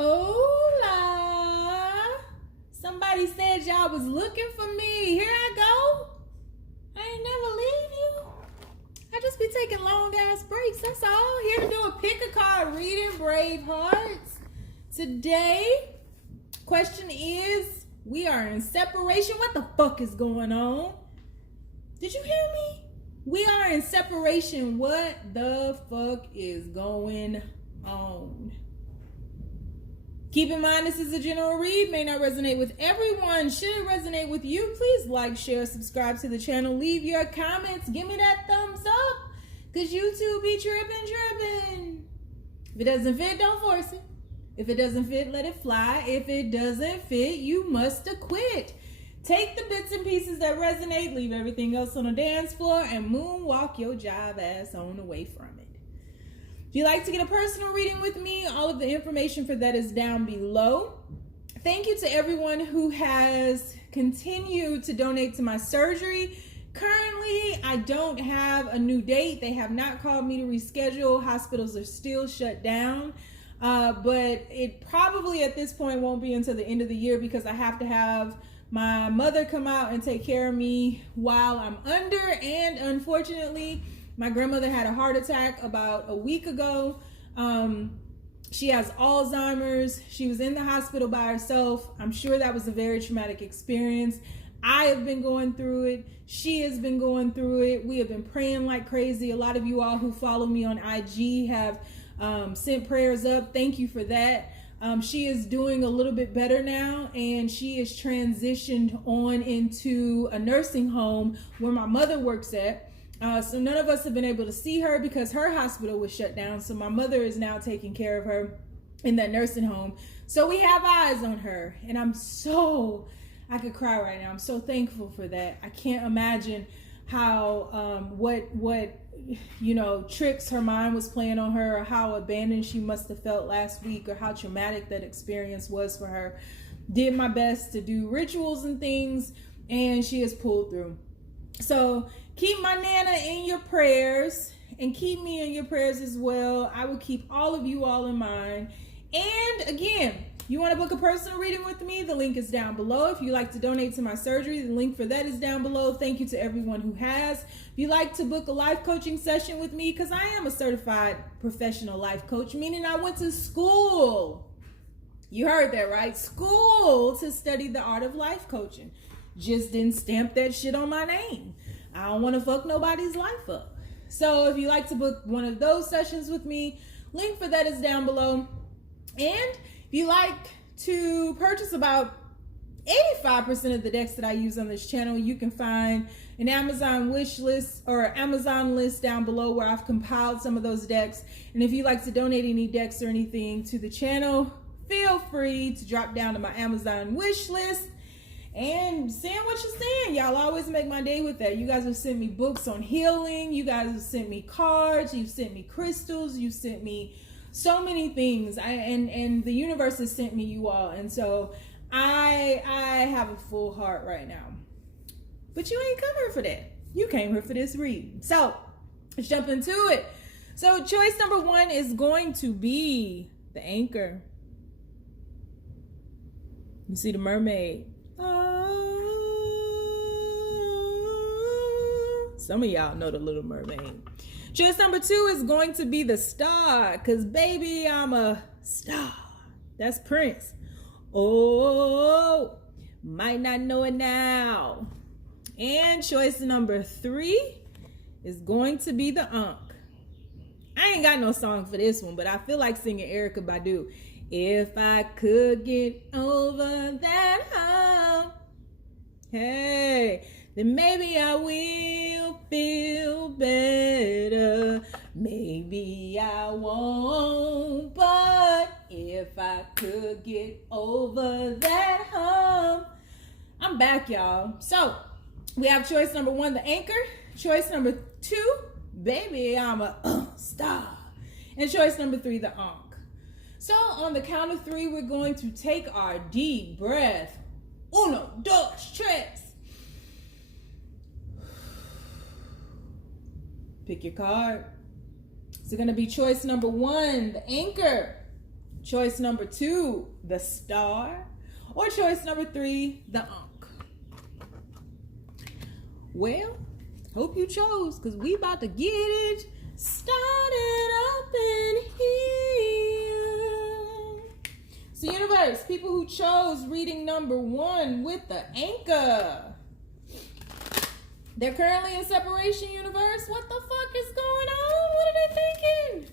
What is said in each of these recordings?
Hola. Somebody said y'all was looking for me. Here I go. I ain't never leave you. I just be taking long ass breaks. That's all. Here to do a pick a card reading, Bravehearts. Today, question is, we are in separation. What the fuck is going on? Did you hear me? We are in separation. What the fuck is going on? Keep in mind, this is a general read, may not resonate with everyone. Should it resonate with you, please like, share, subscribe to the channel. Leave your comments. Give me that thumbs up, because YouTube be tripping. If it doesn't fit, don't force it. If it doesn't fit, let it fly. If it doesn't fit, you must quit. Take the bits and pieces that resonate, leave everything else on the dance floor, and moonwalk your jive ass on away from it. If you'd like to get a personal reading with me, all of the information for that is down below. Thank you to everyone who has continued to donate to my surgery. Currently, I don't have a new date. They have not called me to reschedule. Hospitals are still shut down. But it probably at this point won't be until the end of the year, because I have to have my mother come out and take care of me while I'm under. And unfortunately, my grandmother had a heart attack about a week ago. She has Alzheimer's. She was in the hospital by herself. I'm sure that was a very traumatic experience. I have been going through it. She has been going through it. We have been praying like crazy. A lot of you all who follow me on IG have sent prayers up. Thank you for that. She is doing a little bit better now, and she is transitioned on into a nursing home where my mother works at. So none of us have been able to see her because her hospital was shut down. So my mother is now taking care of her in that nursing home. So we have eyes on her, and I could cry right now. I'm so thankful for that. I can't imagine how, what tricks her mind was playing on her, or how abandoned she must have felt last week, or how traumatic that experience was for her. Did my best to do rituals and things, and she has pulled through. So keep my Nana in your prayers, and keep me in your prayers as well. I will keep all of you all in mind. And again, you want to book a personal reading with me, the link is down below. If you like to donate to my surgery, the link for that is down below. Thank you to everyone who has. If you like to book a life coaching session with me, because I am a certified professional life coach, meaning I went to school. You heard that right? School to study the art of life coaching. Just didn't stamp that shit on my name. I don't want to fuck nobody's life up. So if you like to book one of those sessions with me, link for that is down below. And if you like to purchase about 85% of the decks that I use on this channel, you can find an Amazon wish list or Amazon list down below where I've compiled some of those decks. And if you like to donate any decks or anything to the channel, feel free to drop down to my Amazon wish list and send what you're saying. Y'all always make my day with that. You guys have sent me books on healing. You guys have sent me cards. You've sent me crystals. You've sent me so many things. And the universe has sent me you all. And so I have a full heart right now. But you ain't come here for that. You came here for this read. So let's jump into it. So choice number 1 is going to be the anchor. You see the mermaid. Some of y'all know the Little Mermaid. Choice number 2 is going to be the star, because baby, I'm a star. That's Prince. Oh, might not know it now. And choice number 3 is going to be the Ankh. I ain't got no song for this one, but I feel like singing Erykah Badu. If I could get over that hump, hey, then maybe I will feel better. Maybe I won't, but if I could get over that hump. I'm back, y'all. So we have choice number 1, the anchor. Choice number 2, baby, I'm a star. And choice number 3, the Ankh. So on the count of 3, we're going to take our deep breath. 1, 2, 3. Pick your card. Is it going to be choice number 1, the anchor? Choice number 2, the Star. Or choice number 3, the Ankh. Well, hope you chose, because we about to get it started up in here. So universe, people who chose reading number 1 with the Ankh. They're currently in separation, universe. What the fuck is going on? What are they thinking?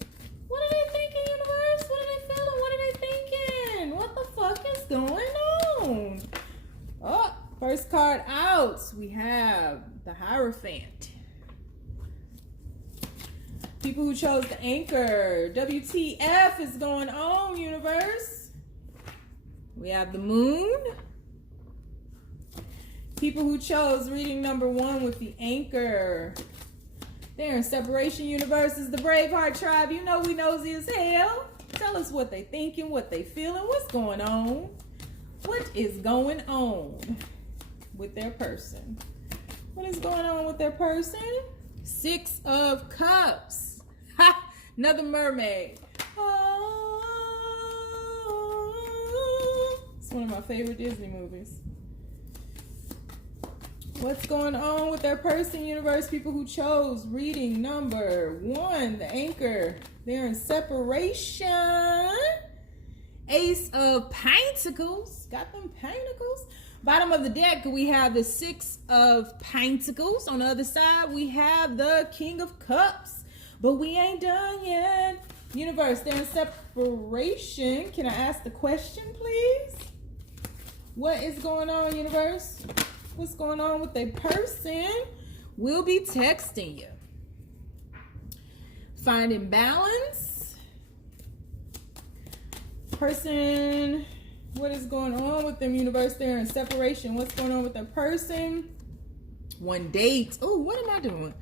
What are they thinking, universe? What are they feeling? What are they thinking? What the fuck is going on? Oh, first card out. We have the Hierophant. People who chose the Anchor. WTF is going on, universe? We have the Moon. People who chose reading number 1 with the Anchor. They're in separation, universe. Is the Braveheart tribe. You know we nosy as hell. Tell us what they thinking, what they feeling, what's going on. What is going on with their person? What is going on with their person? 6 of Cups. Ha! Another mermaid. Oh, it's one of my favorite Disney movies. What's going on with their person, universe? People who chose reading number 1, the Anchor. They're in separation. Ace of Pentacles. Got them Pentacles. Bottom of the deck, we have the 6 of Pentacles. On the other side, we have the King of Cups. But we ain't done yet. Universe, they're in separation. Can I ask the question, please? What is going on, universe? What's going on with a person? We'll be texting you. Finding balance. Person, what is going on with them, universe? They're in separation. What's going on with their person? One date. Oh, what am I doing?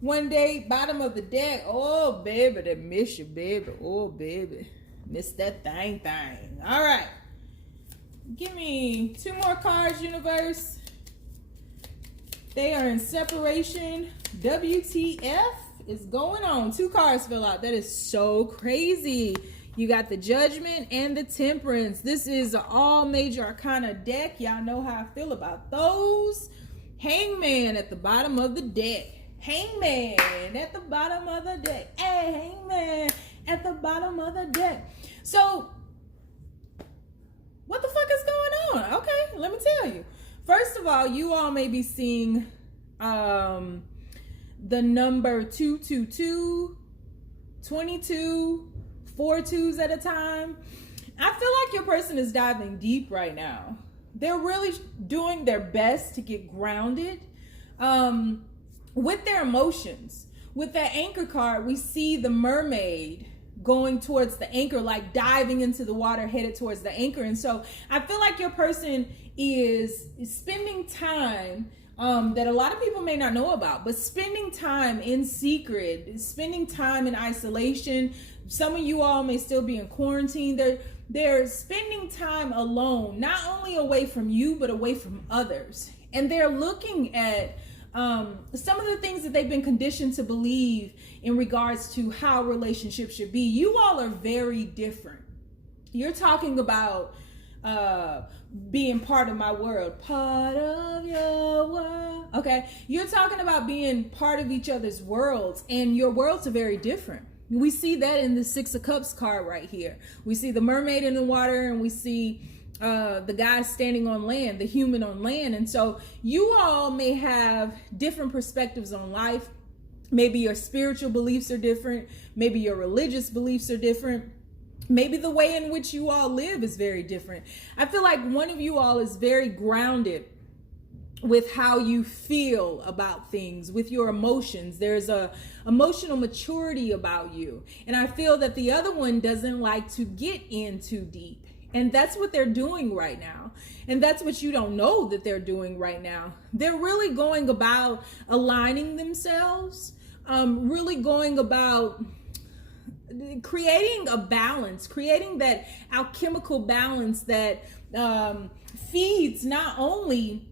One date, bottom of the deck. Oh, baby, they miss you, baby. Oh, baby. Miss that thing. All right. Give me 2 more cards, universe. They are in separation. WTF is going on. 2 cards fell out. That is so crazy. You got the Judgment and the Temperance. This is an all major arcana deck. Y'all know how I feel about those. Hangman at the bottom of the deck. Hangman at the bottom of the deck. Hey, Hangman at the bottom of the deck. So, what the fuck is going on? Okay, let me tell you. First of all, you all may be seeing the number 222, 22, 4 2s at a time. I feel like your person is diving deep right now. They're really doing their best to get grounded with their emotions. With that Anchor card, we see the mermaid going towards the anchor, like diving into the water, headed towards the anchor. And so I feel like your person is spending time that a lot of people may not know about, but spending time in secret, spending time in isolation. Some of you all may still be in quarantine. They're spending time alone, not only away from you, but away from others. And they're looking at some of the things that they've been conditioned to believe in regards to how relationships should be. You all are very different. You're talking about being part of my world, part of your world. Okay, you're talking about being part of each other's worlds, and your worlds are very different. We see that in the 6 of Cups card right here. We see the mermaid in the water, and we see the guy standing on land, the human on land. And so you all may have different perspectives on life. Maybe your spiritual beliefs are different. Maybe your religious beliefs are different. Maybe the way in which you all live is very different. I feel like one of you all is very grounded with how you feel about things, with your emotions. There's a emotional maturity about you. And I feel that the other one doesn't like to get in too deep. And that's what they're doing right now. And that's what you don't know that they're doing right now. They're really going about aligning themselves, really going about creating a balance, creating that alchemical balance that feeds not only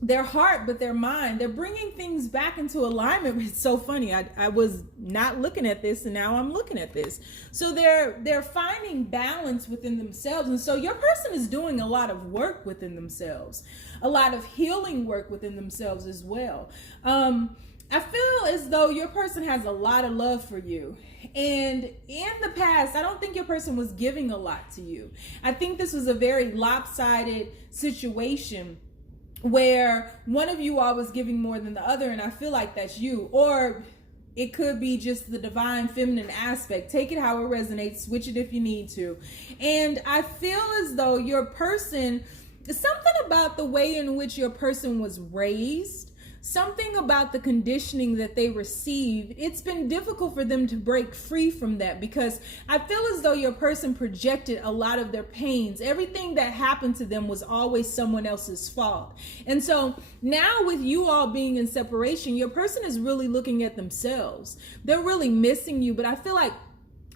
their heart, but their mind. They're bringing things back into alignment. It's so funny. I was not looking at this, and now I'm looking at this. So they're finding balance within themselves. And so your person is doing a lot of work within themselves, a lot of healing work within themselves as well. I feel as though your person has a lot of love for you. And in the past, I don't think your person was giving a lot to you. I think this was a very lopsided situation where one of you all was giving more than the other, and I feel like that's you. Or it could be just the divine feminine aspect. Take it how it resonates, switch it if you need to. And I feel as though your person, something about the way in which your person was raised, something about the conditioning that they received, it's been difficult for them to break free from that, because I feel as though your person projected a lot of their pains. Everything that happened to them was always someone else's fault. And so now with you all being in separation, your person is really looking at themselves. They're really missing you, but I feel like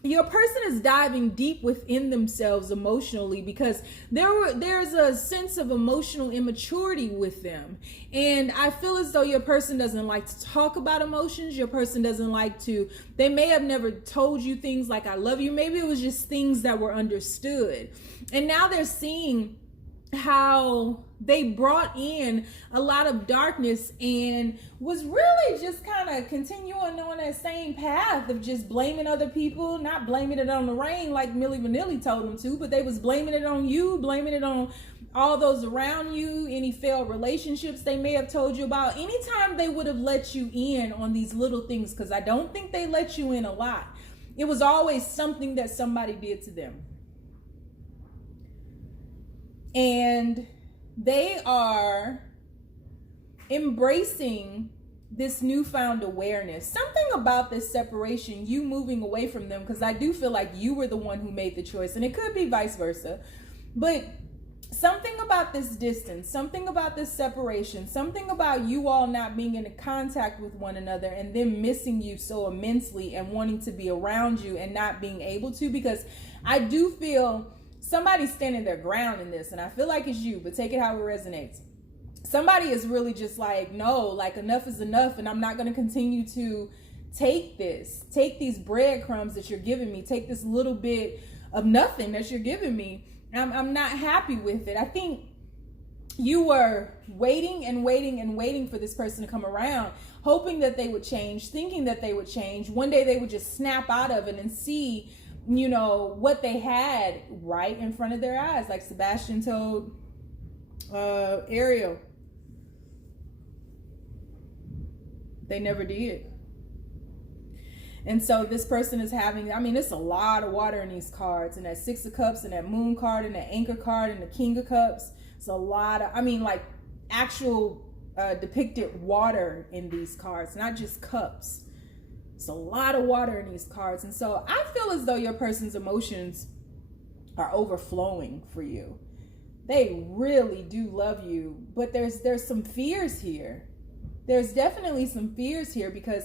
your person is diving deep within themselves emotionally, because there's a sense of emotional immaturity with them. And I feel as though your person doesn't like to talk about emotions. Your person doesn't like to, they may have never told you things like I love you. Maybe it was just things that were understood. And now they're seeing how they brought in a lot of darkness and was really just kind of continuing on that same path of just blaming other people, not blaming it on the rain like Milli Vanilli told them to, but they was blaming it on you, blaming it on all those around you, any failed relationships they may have told you about. Anytime they would have let you in on these little things, because I don't think they let you in a lot, it was always something that somebody did to them. And they are embracing this newfound awareness. Something about this separation, you moving away from them, because I do feel like you were the one who made the choice, and it could be vice versa. But something about this distance, something about this separation, something about you all not being in contact with one another and them missing you so immensely and wanting to be around you and not being able to, because I do feel somebody's standing their ground in this, and I feel like it's you, but take it how it resonates. Somebody is really just like, no, like enough is enough, and I'm not going to continue to take these breadcrumbs that you're giving me, take this little bit of nothing that you're giving me. I'm not happy with it. I think you were waiting and waiting and waiting for this person to come around, hoping that they would change, thinking that they would change. One day they would just snap out of it and see, you know, what they had right in front of their eyes, like Sebastian told Ariel. They never did. And so this person is having, I mean, it's a lot of water in these cards, and that Six of Cups and that Moon card and that Anchor card and the King of Cups. It's a lot of, I mean, like actual depicted water in these cards, not just cups. It's a lot of water in these cards. And so I feel as though your person's emotions are overflowing for you. They really do love you, but there's some fears here. There's definitely some fears here, because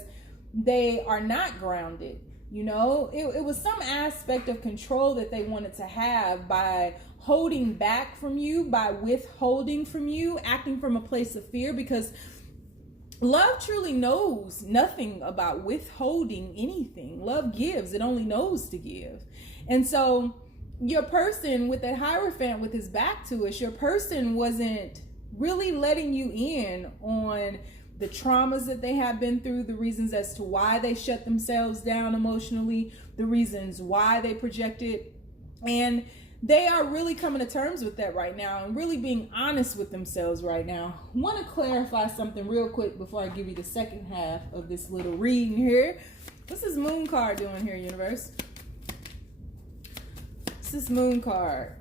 they are not grounded. You know, it was some aspect of control that they wanted to have by holding back from you, by withholding from you, acting from a place of fear, because love truly knows nothing about withholding anything. Love gives. It only knows to give. And so your person with that Hierophant with his back to us, your person wasn't really letting you in on the traumas that they have been through, the reasons as to why they shut themselves down emotionally, the reasons why they projected. And they are really coming to terms with that right now and really being honest with themselves right now. I want to clarify something real quick before I give you the second half of this little reading here. What's this Moon card doing here, universe? What's this Moon card?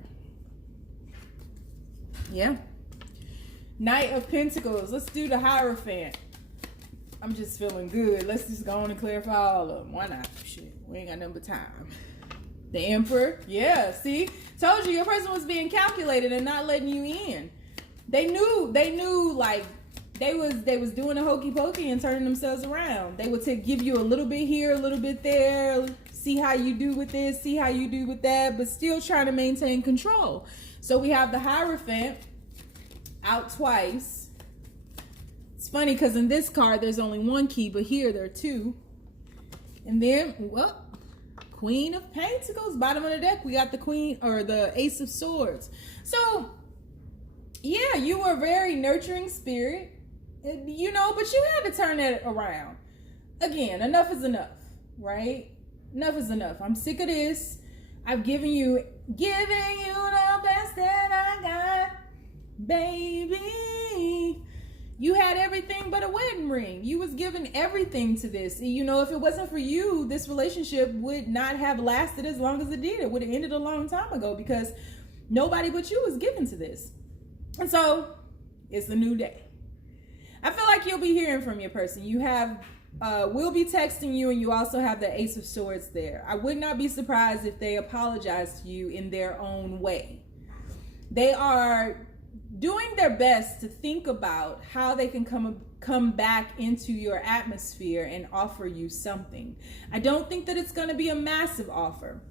Yeah. Knight of Pentacles. Let's do the Hierophant. I'm just feeling good. Let's just go on and clarify all of them. Why not? Shit, we ain't got nothing but time. The Emperor. Yeah, see? Told you your person was being calculated and not letting you in. They knew like they was doing a hokey pokey and turning themselves around. They would give you a little bit here, a little bit there, see how you do with this, see how you do with that, but still trying to maintain control. So we have the Hierophant out twice, It's funny because in this card, there's only one key, but here there are two. And then, well, Queen of Pentacles, bottom of the deck, we got the Queen or the Ace of Swords. So, yeah, you were a very nurturing spirit, you know, but you had to turn that around. Again, enough is enough, right? Enough is enough. I'm sick of this. I've given you the best that I got, baby. You had everything but a wedding ring. You was given everything to this. You know, if it wasn't for you, this relationship would not have lasted as long as it did. It would have ended a long time ago because nobody but you was given to this. And so it's a new day. I feel like you'll be hearing from your person. You have, will be texting you, and you also have the Ace of Swords there. I would not be surprised if they apologize to you in their own way. They are doing their best to think about how they can come back into your atmosphere and offer you something. I don't think that it's going to be a massive offer.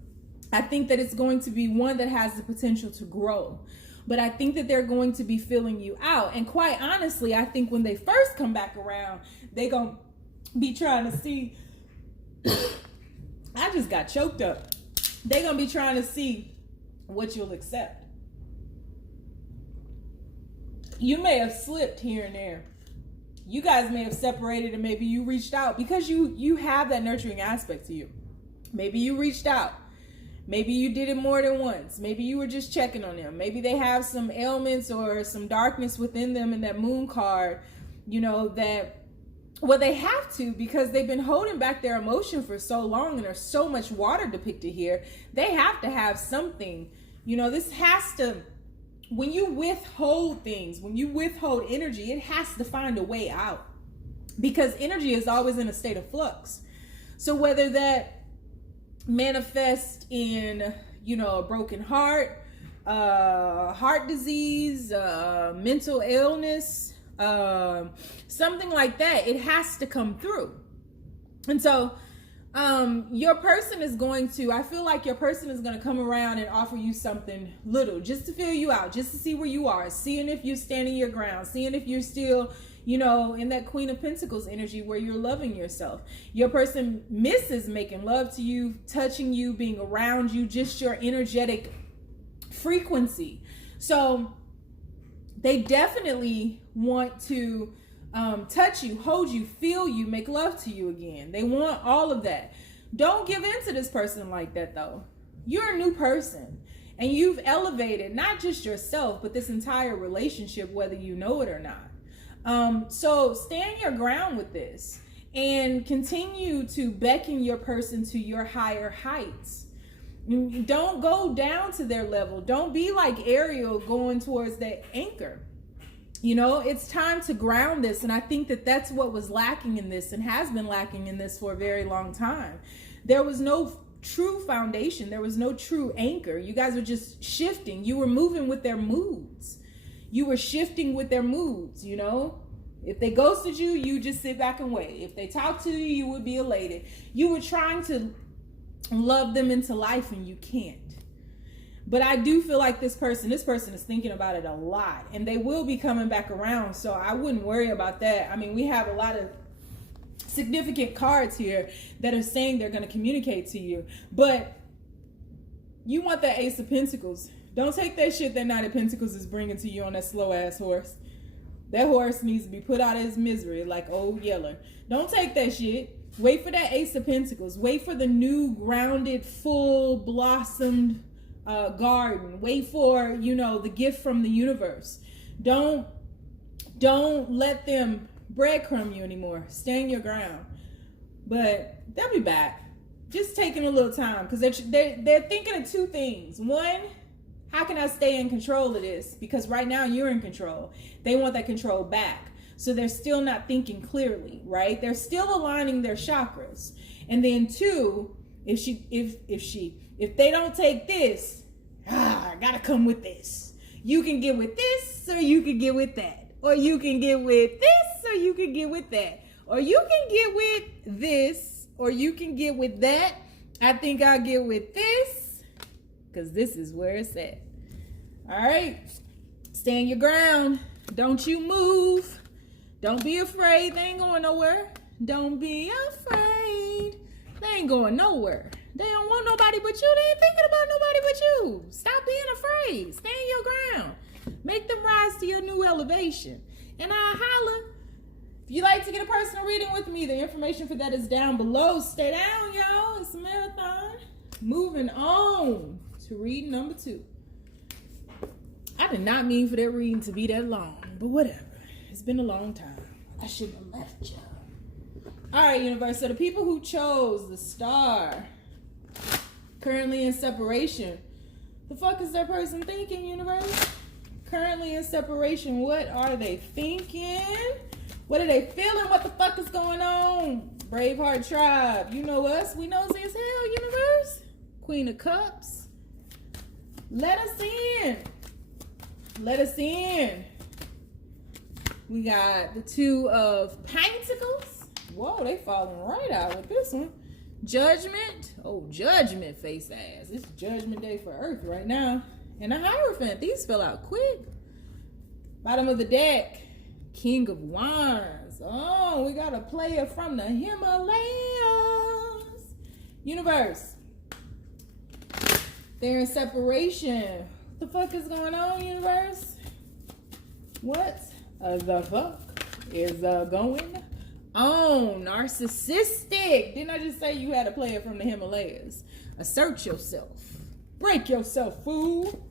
I think that it's going to be one that has the potential to grow. But I think that they're going to be filling you out. And quite honestly, I think when they first come back around, they're going to be trying to see. I just got choked up. They're going to be trying to see what you'll accept. You may have slipped here and there. You guys may have separated, and maybe you reached out because you have that nurturing aspect to you. Maybe you reached out. Maybe you did it more than once. Maybe you were just checking on them. Maybe they have some ailments or some darkness within them in that moon card, you know, that, well, they have to because they've been holding back their emotion for so long, and there's so much water depicted here. They have to have something, you know, this has to, when you withhold things, when you withhold energy, it has to find a way out because energy is always in a state of flux. So whether that manifests in, you know, a broken heart, heart disease, mental illness, something like that, it has to come through. And so your person is going to, I feel like your person is going to come around and offer you something little just to fill you out, just to see where you are, seeing if you're standing your ground, seeing if you're still, you know, in that Queen of Pentacles energy where you're loving yourself. Your person misses making love to you, touching you, being around you, just your energetic frequency. So they definitely want to touch you, hold you, feel you, make love to you again. They want all of that. Don't give in to this person like that though. You're a new person and you've elevated not just yourself, but this entire relationship, whether you know it or not. So stand your ground with this and continue to beckon your person to your higher heights. Don't go down to their level. Don't be like Ariel going towards that anchor. You know, it's time to ground this. And I think that that's what was lacking in this and has been lacking in this for a very long time. There was no true foundation. There was no true anchor. You guys were just shifting. You were moving with their moods. You were shifting with their moods, you know. If they ghosted you, you just sit back and wait. If they talked to you, you would be elated. You were trying to love them into life and you can't. But I do feel like this person is thinking about it a lot, and they will be coming back around. So I wouldn't worry about that. I mean, we have a lot of significant cards here that are saying they're going to communicate to you, but you want that Ace of Pentacles. Don't take that shit that Knight of Pentacles is bringing to you on that slow ass horse. That horse needs to be put out of his misery like old Yeller. Don't take that shit. Wait for that Ace of Pentacles. Wait for the new grounded, full blossomed garden. Wait for, you know, the gift from the universe. Don't let them breadcrumb you anymore. Stand your ground. But they'll be back. Just taking a little time because they're thinking of two things. One, how can I stay in control of this? Because right now you're in control. They want that control back. So they're still not thinking clearly, right? They're still aligning their chakras. And then two, if they don't take this, I gotta come with this. You can get with this, or you can get with that. Or you can get with this, or you can get with that. Or you can get with this, or you can get with that. I think I'll get with this, because this is where it's at. All right? Stand your ground. Don't you move. Don't be afraid. They ain't going nowhere. Don't be afraid. They ain't going nowhere. They don't want nobody but you. They ain't thinking about nobody but you. Stop being afraid. Stand your ground. Make them rise to your new elevation. And I'll holler. If you'd like to get a personal reading with me, the information for that is down below. Stay down, y'all. It's a marathon. Moving on to reading number 2. I did not mean for that reading to be that long, but whatever. It's been a long time. I shouldn't have left you. All right, universe. So the people who chose the star, currently in separation. The fuck is that person thinking, universe? Currently in separation. What are they thinking? What are they feeling? What the fuck is going on? Braveheart tribe. You know us. We nosy as hell, universe. Queen of Cups. Let us in. Let us in. We got the 2 of Pentacles. Whoa, they falling right out with this one. Judgment. Oh, Judgment face ass. It's Judgment Day for Earth right now. And a Hierophant. These fell out quick. Bottom of the deck. King of Wands. Oh, we got a player from the Himalayas. Universe. They're in separation. What the fuck is going on, universe? What the fuck is going on? Narcissistic. Didn't I just say you had a player from the Himalayas? Assert yourself. Break yourself, fool.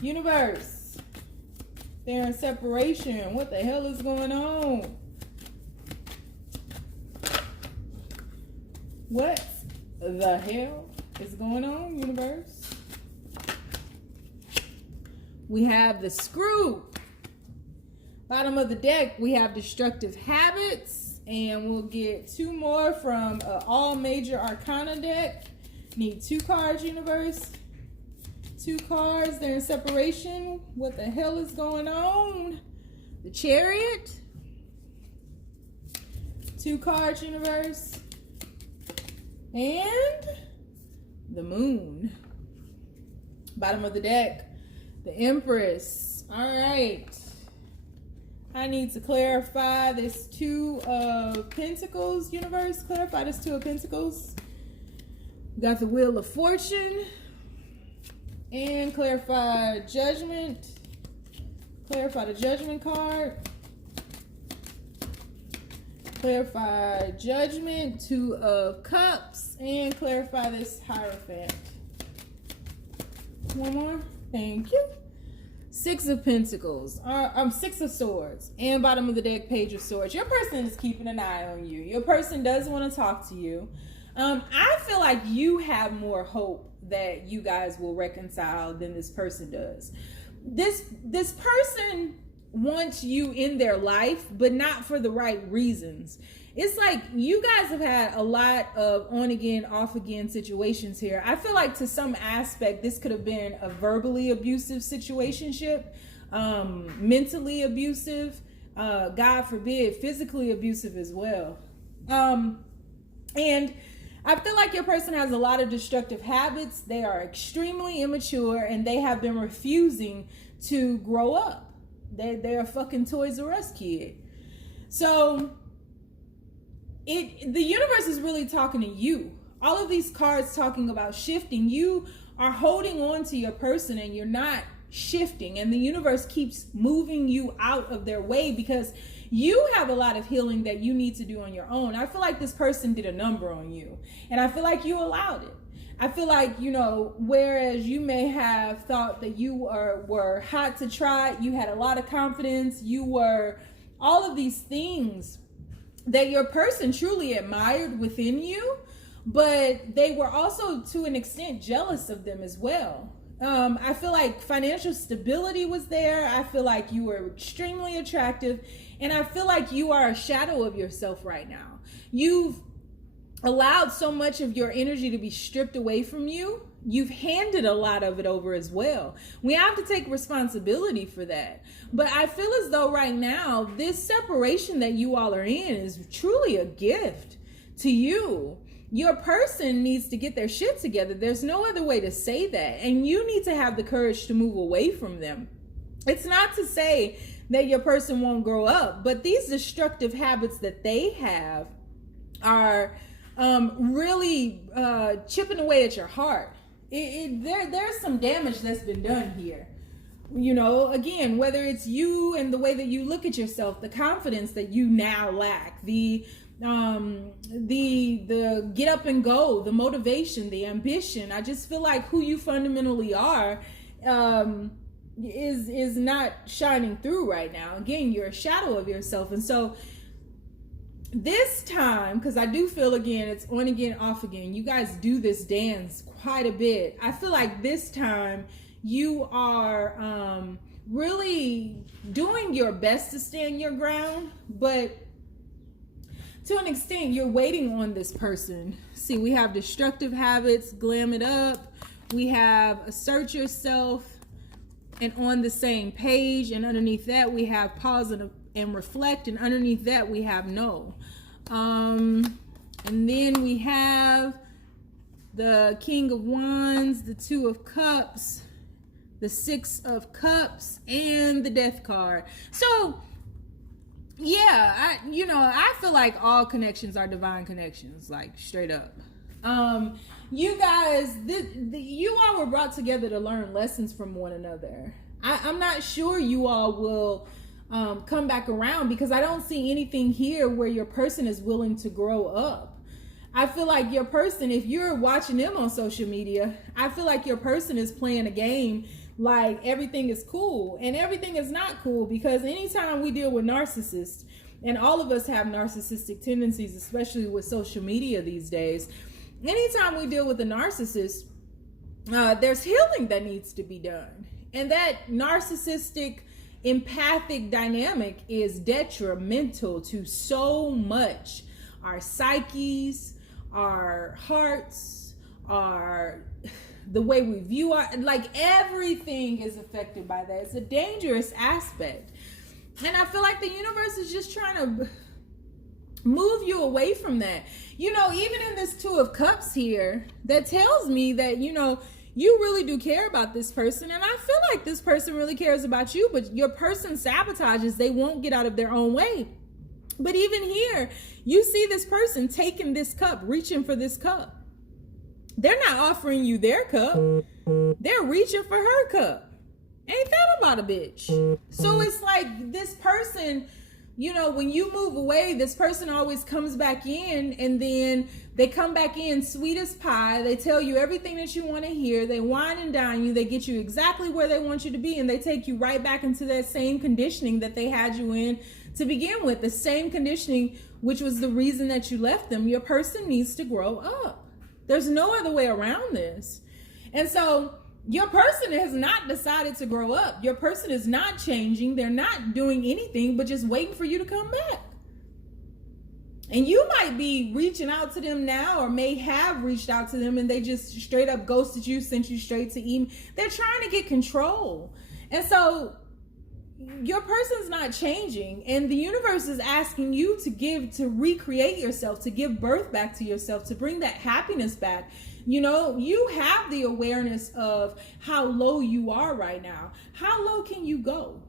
Universe. They're in separation. What the hell is going on? What the hell is going on, universe? We have the Screw. Bottom of the deck, we have Destructive Habits. And we'll get 2 more from All Major Arcana deck. Need 2 cards, universe. 2 cards. They're in separation. What the hell is going on? The Chariot. 2 cards, universe. And the Moon. Bottom of the deck. The Empress. All right. I need to clarify this 2 of Pentacles, universe. Clarify this 2 of Pentacles. We got the Wheel of Fortune. And clarify Judgment. Clarify the Judgment card. Clarify Judgment, 2 of Cups. And clarify this Hierophant. One more. Thank you. 6 of Pentacles. 6 of Swords. And bottom of the deck, Page of Swords. Your person is keeping an eye on you. Your person does want to talk to you. I feel like you have more hope that you guys will reconcile than this person does. This person wants you in their life, but not for the right reasons. It's like you guys have had a lot of on again, off again situations here. I feel like to some aspect, this could have been a verbally abusive situationship, mentally abusive, God forbid, physically abusive as well. And I feel like your person has a lot of destructive habits. They are extremely immature and they have been refusing to grow up. They're a fucking Toys R Us kid. So the universe is really talking to you. All of these cards talking about shifting. You are holding on to your person and you're not shifting. And the universe keeps moving you out of their way because you have a lot of healing that you need to do on your own. I feel like this person did a number on you. And I feel like you allowed it. I feel like, whereas you may have thought that you were hot to try, you had a lot of confidence, you were all of these things that your person truly admired within you, but they were also to an extent jealous of them as well. I feel like financial stability was there. I feel like you were extremely attractive, and I feel like you are a shadow of yourself right now. You've allowed so much of your energy to be stripped away from you. You've handed a lot of it over as well. We have to take responsibility for that. But I feel as though right now, this separation that you all are in is truly a gift to you. Your person needs to get their shit together. There's no other way to say that. And you need to have the courage to move away from them. It's not to say that your person won't grow up, but these destructive habits that they have are really chipping away at your heart. There's some damage that's been done here. You know, again, whether it's you and the way that you look at yourself, the confidence that you now lack, the get up and go, the motivation, the ambition. I just feel like who you fundamentally are is not shining through right now. Again, you're a shadow of yourself. And so this time, because I do feel, again, it's on again, off again. You guys do this dance quite a bit. I feel like this time you are really doing your best to stand your ground, but to an extent, you're waiting on this person. See, we have destructive habits, glam it up. We have assert yourself, and on the same page. And underneath that, we have pause and reflect. And underneath that, we have no. And then we have the King of Wands, the Two of Cups, the Six of Cups, and the Death card. So, yeah, I feel like all connections are divine connections, like straight up. You guys, you all were brought together to learn lessons from one another. I'm not sure you all will come back around, because I don't see anything here where your person is willing to grow up. I feel like your person, if you're watching them on social media, I feel like your person is playing a game like everything is cool, and everything is not cool, because anytime we deal with narcissists, and all of us have narcissistic tendencies, especially with social media these days, anytime we deal with a narcissist, there's healing that needs to be done. And that narcissistic empathic dynamic is detrimental to so much. Our psyches, our hearts, the way we view like everything is affected by that. It's a dangerous aspect. And I feel like the universe is just trying to move you away from that. You know, even in this Two of Cups here, that tells me that, you really do care about this person. And I feel like this person really cares about you, but your person sabotages. They won't get out of their own way. But even here, you see this person taking this cup, reaching for this cup. They're not offering you their cup. They're reaching for her cup. Ain't that about a bitch? So it's like this person, when you move away, this person always comes back in, and then they come back in sweet as pie. They tell you everything that you want to hear. They wine and dine you. They get you exactly where they want you to be, and they take you right back into that same conditioning that they had you in to begin with. The same conditioning, which was the reason that you left them. Your person needs to grow up. There's no other way around this. And so your person has not decided to grow up. Your person is not changing. They're not doing anything but just waiting for you to come back. And you might be reaching out to them now, or may have reached out to them, and they just straight up ghosted you, sent you straight to email. They're trying to get control. And so your person's not changing, and the universe is asking you to recreate yourself, to give birth back to yourself, to bring that happiness back. You have the awareness of how low you are right now. How low can you go?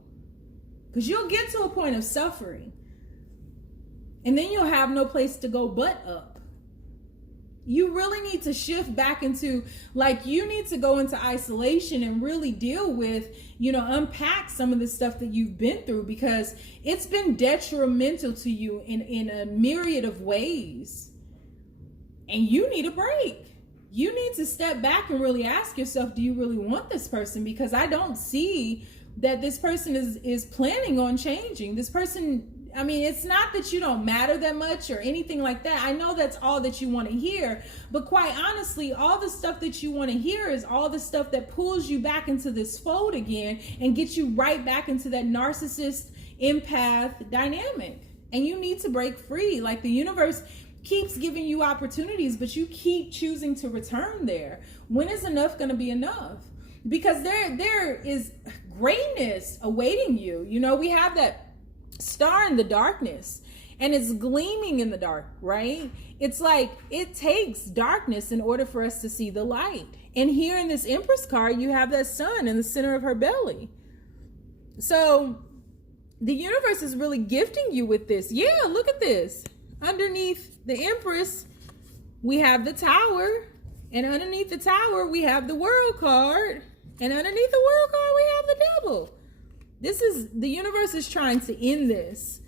Because you'll get to a point of suffering, and then you'll have no place to go but up. You really need to shift back into, you need to go into isolation and really deal with, unpack some of the stuff that you've been through, because it's been detrimental to you in a myriad of ways. And you need a break. You need to step back and really ask yourself, do you really want this person? Because I don't see that this person is planning on changing. This person, it's not that you don't matter that much or anything like that. I know that's all that you want to hear. But quite honestly, all the stuff that you want to hear is all the stuff that pulls you back into this fold again and gets you right back into that narcissist empath dynamic. And you need to break free. Like, the universe keeps giving you opportunities, but you keep choosing to return there. When is enough going to be enough? Because there is greatness awaiting you. We have that star in the darkness, and it's gleaming in the dark, right? It's like it takes darkness in order for us to see the light. And here in this Empress card, you have that sun in the center of her belly. So the universe is really gifting you with this. Yeah, look at this. Underneath the Empress, we have the Tower. And underneath the Tower, we have the World card. And underneath the World card, we have the Devil. The universe is trying to end this.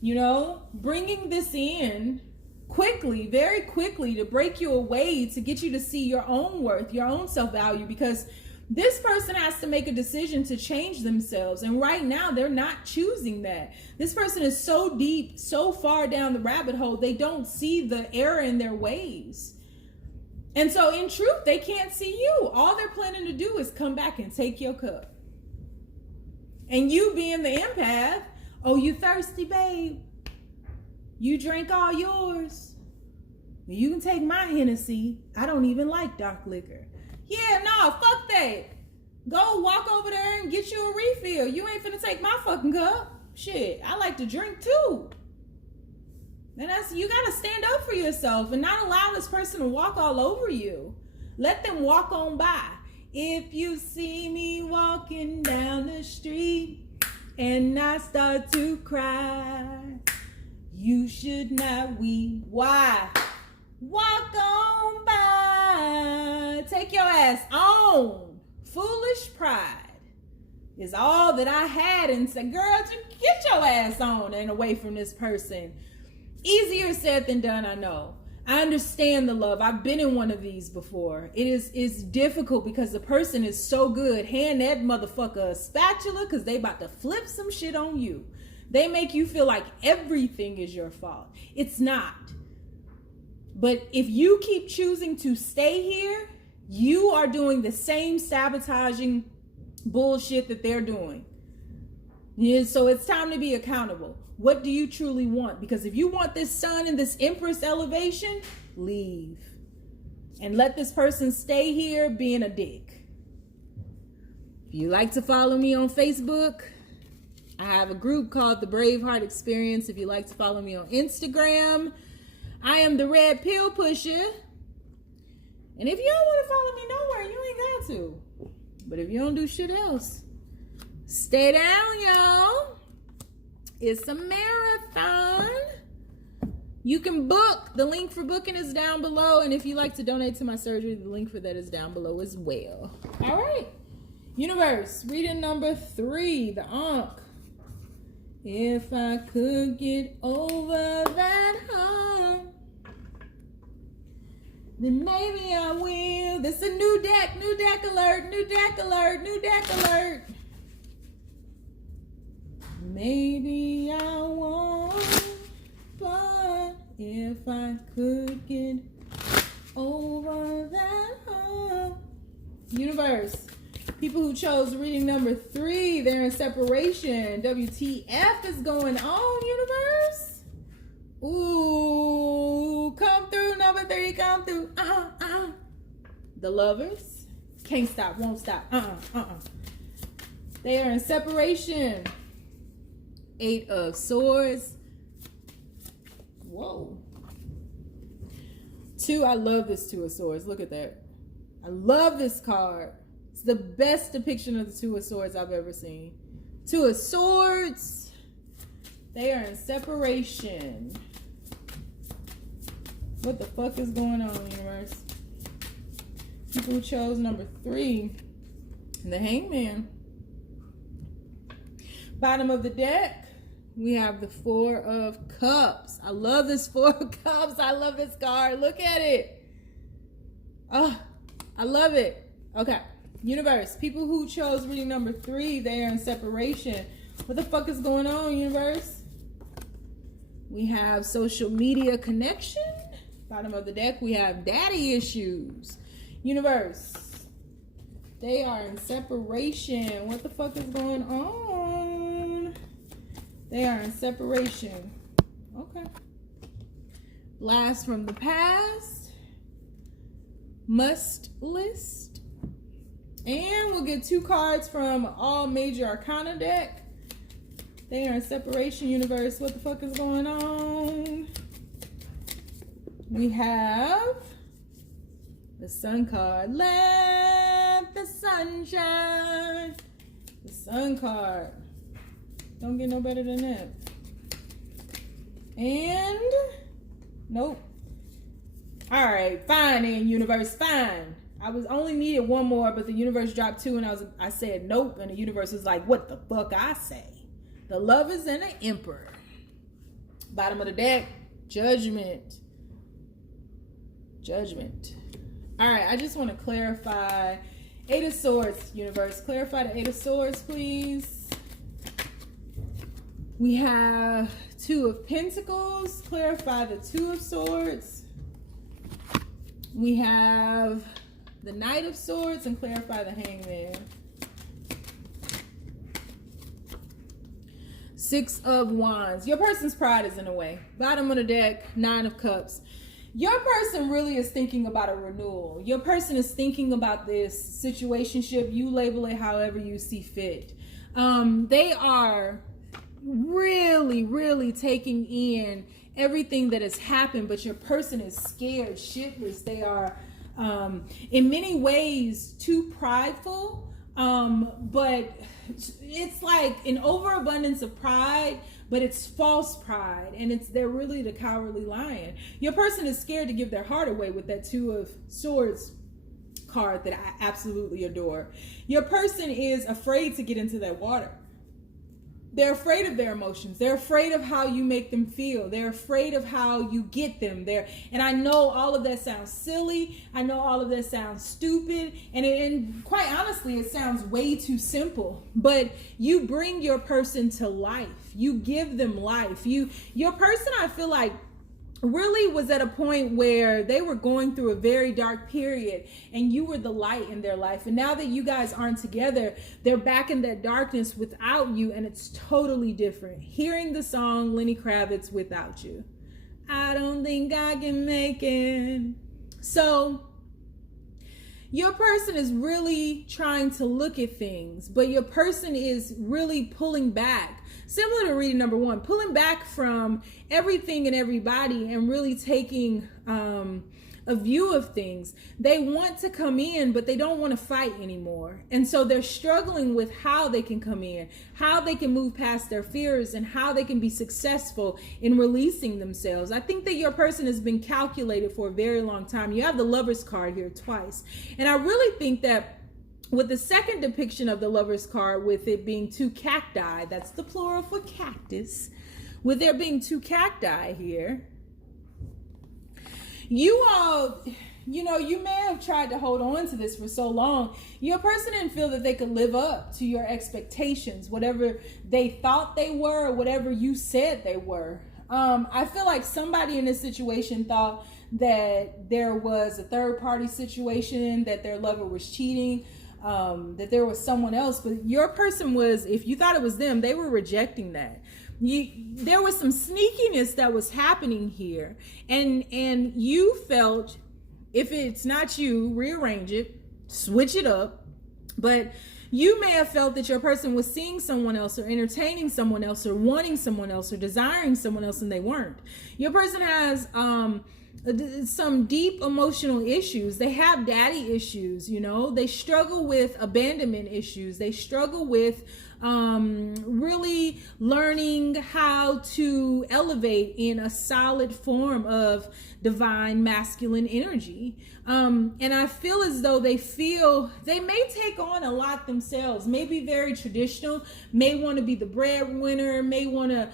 You know, bringing this in quickly, very quickly, to break you away, to get you to see your own worth, your own self-value, because this person has to make a decision to change themselves. And right now, they're not choosing that. This person is so deep, so far down the rabbit hole, they don't see the error in their ways. And so in truth, they can't see you. All they're planning to do is come back and take your cup. And you being the empath, oh, you thirsty, babe. You drank all yours. You can take my Hennessy. I don't even like dark liquor. Yeah, no, fuck that. Go walk over there and get you a refill. You ain't finna take my fucking cup. Shit, I like to drink too. And you gotta stand up for yourself and not allow this person to walk all over you. Let them walk on by. If you see me walking down the street and I start to cry, you should not weep. Why? Walk on by. Take your ass on. Foolish pride is all that I had, and said, girl, get your ass on and away from this person. Easier said than done, I know. I understand the love. I've been in one of these before. It's difficult because the person is so good. Hand that motherfucker a spatula because they about to flip some shit on you. They make you feel like everything is your fault. It's not. But if you keep choosing to stay here, you are doing the same sabotaging bullshit that they're doing. Yeah, so it's time to be accountable. What do you truly want? Because if you want this sun and this Empress elevation, leave. And let this person stay here being a dick. If you like to follow me on Facebook, I have a group called the Braveheart Experience. If you like to follow me on Instagram, I am the Red Pill Pusher. And if you don't want to follow me nowhere, you ain't got to. But if you don't do shit else, stay down, y'all. It's a marathon. You can book. The link for booking is down below. And if you like to donate to my surgery, the link for that is down below as well. All right. Universe, reading number 3, the Ankh. If I could get over that hump, then maybe I will. This is a new deck alert, new deck alert, new deck alert. Maybe I won't, but if I could get over that hump. Universe, people who chose reading number 3, they're in separation. WTF is going on, universe? Ooh, come through, number 3, come through. The Lovers, can't stop, won't stop. They are in separation. 8 of Swords. Whoa. 2, I love this 2 of Swords. Look at that. I love this card. It's the best depiction of the 2 of Swords I've ever seen. 2 of Swords. They are in separation. What the fuck is going on, universe? People who chose number 3. The Hangman. Bottom of the deck, we have the 4 of Cups. I love this 4 of Cups. I love this card. Look at it. Oh, I love it. Okay. Universe, people who chose reading number 3, they are in separation. What the fuck is going on, universe? We have social media connection. Bottom of the deck, we have daddy issues. Universe, they are in separation. What the fuck is going on? They are in separation. Okay. Blast from the past. Must list. And we'll get 2 cards from all major arcana deck. They are in separation, universe. What the fuck is going on? We have the Sun card. Let the sun shine. The Sun card. Don't get no better than that. And nope. All right, fine then, universe, fine. I was only needed one more, but the universe dropped 2, and I said nope, and the universe was like, what the fuck I say? The Lovers and the Emperor. Bottom of the deck, Judgment. Judgment. All right, I just want to clarify. 8 of Swords, universe. Clarify the 8 of Swords, please. We have 2 of Pentacles. Clarify the 2 of Swords. We have the Knight of Swords, and clarify the Hangman. 6 of Wands. Your person's pride is in the way. Bottom of the deck, 9 of Cups. Your person really is thinking about a renewal. Your person is thinking about this situationship. You label it however you see fit. They are really, really taking in everything that has happened, but your person is scared shitless. They are, in many ways, too prideful. But it's like an overabundance of pride, but it's false pride, and they're really the cowardly lion. Your person is scared to give their heart away with that 2 of Swords card that I absolutely adore. Your person is afraid to get into that water. They're afraid of their emotions. They're afraid of how you make them feel. They're afraid of how you get them there. And I know all of that sounds silly. I know all of that sounds stupid. And quite honestly, it sounds way too simple. But you bring your person to life. You give them life. Your person, I feel like, really was at a point where they were going through a very dark period, and you were the light in their life. And now that you guys aren't together, they're back in that darkness without you, and it's totally different. Hearing the song Lenny Kravitz, Without You, I don't think I can make it. So your person is really trying to look at things, but your person is really pulling back. Similar to reading number 1, pulling back from everything and everybody and really taking a view of things. They want to come in, but they don't want to fight anymore. And so they're struggling with how they can come in, how they can move past their fears, and how they can be successful in releasing themselves. I think that your person has been calculated for a very long time. You have the Lovers card here twice. And I really think that with the second depiction of the Lovers card, with it being 2 cacti, that's the plural for cactus, with there being 2 cacti here, you all, you may have tried to hold on to this for so long. Your person didn't feel that they could live up to your expectations, whatever they thought they were, or whatever you said they were. I feel like somebody in this situation thought that there was a third party situation, that their lover was cheating, that there was someone else. But your person was, if you thought it was them, they were rejecting that. There was some sneakiness that was happening here, and you felt, if it's not you, rearrange it, switch it up. But you may have felt that your person was seeing someone else, or entertaining someone else, or wanting someone else, or desiring someone else, and they weren't. Your person has some deep emotional issues. They have daddy issues, they struggle with abandonment issues. They struggle with really learning how to elevate in a solid form of divine masculine energy. And I feel as though they may take on a lot themselves, may be very traditional, may want to be the breadwinner, may want to,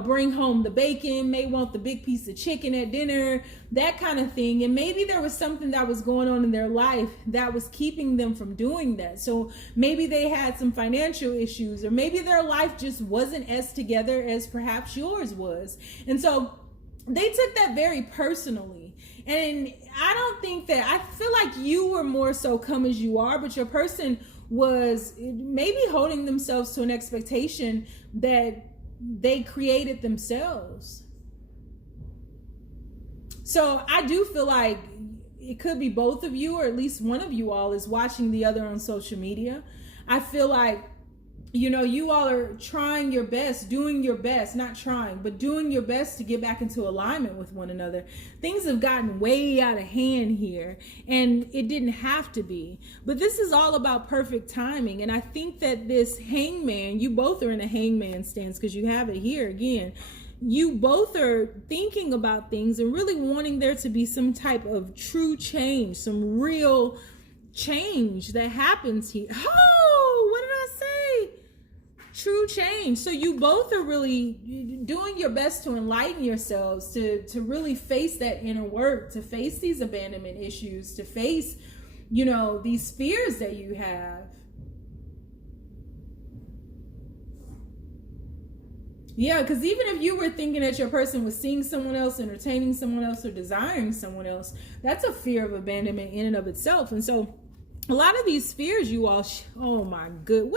bring home the bacon, may want the big piece of chicken at dinner, that kind of thing. And maybe there was something that was going on in their life that was keeping them from doing that. So maybe they had some financial issues, or maybe their life just wasn't as together as perhaps yours was. And so they took that very personally. And I feel like you were more so come as you are, but your person was maybe holding themselves to an expectation that they created themselves. So I do feel like it could be both of you, or at least one of you all is watching the other on social media. I feel like you all are trying your best, doing your best, not trying, but doing your best to get back into alignment with one another. Things have gotten way out of hand here, and it didn't have to be. But this is all about perfect timing. And I think that this hangman, you both are in a hangman stance because you have it here again. You both are thinking about things and really wanting there to be some type of true change, some real change that happens here. Oh, what did I say? True change. So you both are really doing your best to enlighten yourselves, to really face that inner work, to face these abandonment issues, to face, these fears that you have. Yeah, because even if you were thinking that your person was seeing someone else, entertaining someone else, or desiring someone else, that's a fear of abandonment in and of itself. And so a lot of these fears you all, oh my good,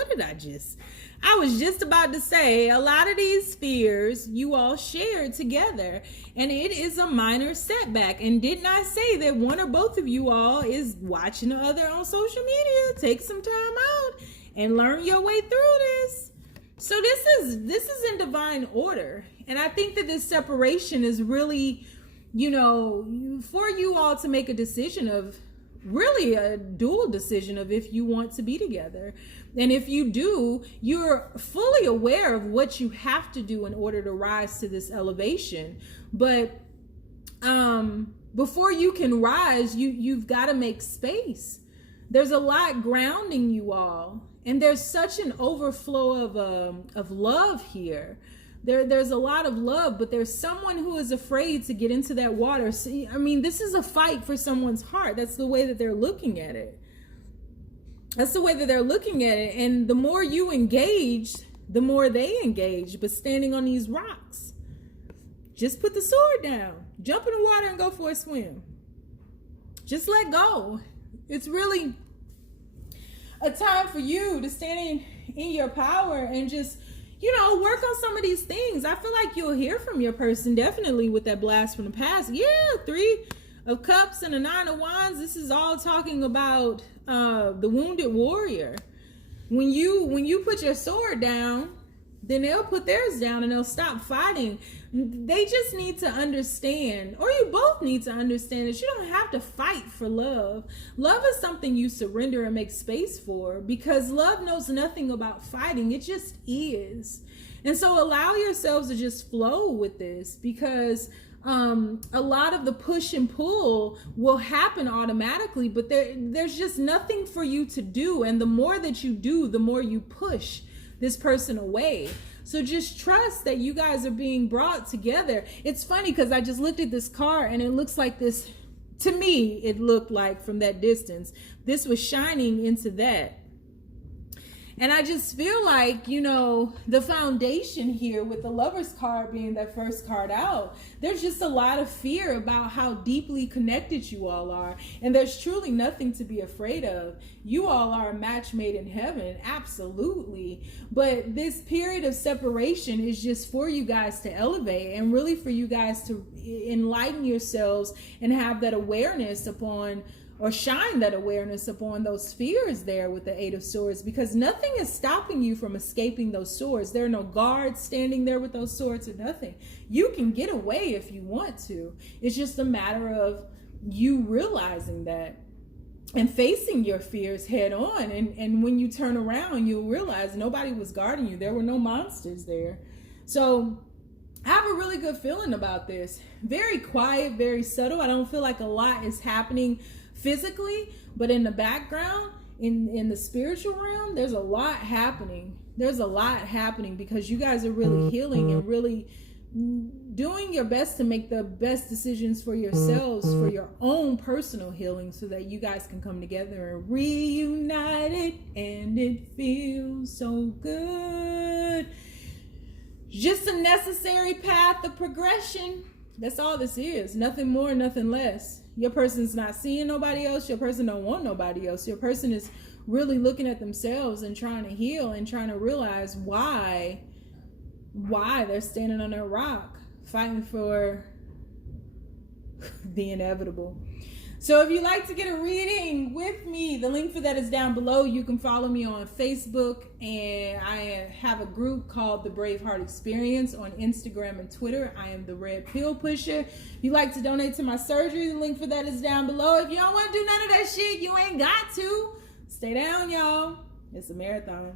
I was just about to say, a lot of these fears you all shared together, and it is a minor setback. And didn't I say that one or both of you all is watching the other on social media? Take some time out and learn your way through this. So this is in divine order. And I think that this separation is really, for you all to make a decision of, really a dual decision of if you want to be together. And if you do, you're fully aware of what you have to do in order to rise to this elevation. But before you can rise, you've got to make space. There's a lot grounding you all. And there's such an overflow of love here. There's a lot of love, but there's someone who is afraid to get into that water. See, I mean, this is a fight for someone's heart. That's the way that they're looking at it. And the more you engage, the more they engage. But standing on these rocks, just put the sword down, jump in the water and go for a swim. Just let go. It's really a time for you to stand in your power and just, work on some of these things. I feel like you'll hear from your person, definitely, with that blast from the past. Yeah, 3 of Cups and a 9 of Wands. This is all talking about the wounded warrior. When you put your sword down, then they'll put theirs down and they'll stop fighting. They just need to understand, or you both need to understand, that you don't have to fight for love. Love is something you surrender and make space for, because love knows nothing about fighting. It just is. And so allow yourselves to just flow with this, because a lot of the push and pull will happen automatically, but there's just nothing for you to do. And the more that you do, the more you push this person away. So just trust that you guys are being brought together. It's funny because I just looked at this card and it looks like this, to me, it looked like from that distance, this was shining into that. And I just feel like, the foundation here with the Lover's card being that first card out, there's just a lot of fear about how deeply connected you all are. And there's truly nothing to be afraid of. You all are a match made in heaven, absolutely. But this period of separation is just for you guys to elevate, and really for you guys to enlighten yourselves and have that awareness upon, or shine that awareness upon those fears there with the 8 of Swords, because nothing is stopping you from escaping those swords. There are no guards standing there with those swords or nothing. You can get away if you want to. It's just a matter of you realizing that and facing your fears head on. And when you turn around, you'll realize nobody was guarding you. There were no monsters there. So I have a really good feeling about this. Very quiet, very subtle. I don't feel like a lot is happening physically, but in the background, in the spiritual realm, there's a lot happening. There's a lot happening because you guys are really healing and really doing your best to make the best decisions for yourselves, for your own personal healing, so that you guys can come together and reunite, and it feels so good. Just a necessary path of progression. That's all this is. Nothing more, nothing less. Your person's not seeing nobody else. Your person don't want nobody else. Your person is really looking at themselves and trying to heal and trying to realize why they're standing on their rock, fighting for the inevitable. So if you'd like to get a reading with me, the link for that is down below. You can follow me on Facebook, and I have a group called the Braveheart Experience on Instagram and Twitter. I am the Red Pill Pusher. If you'd like to donate to my surgery, the link for that is down below. If you don't want to do none of that shit, you ain't got to. Stay down, y'all. It's a marathon.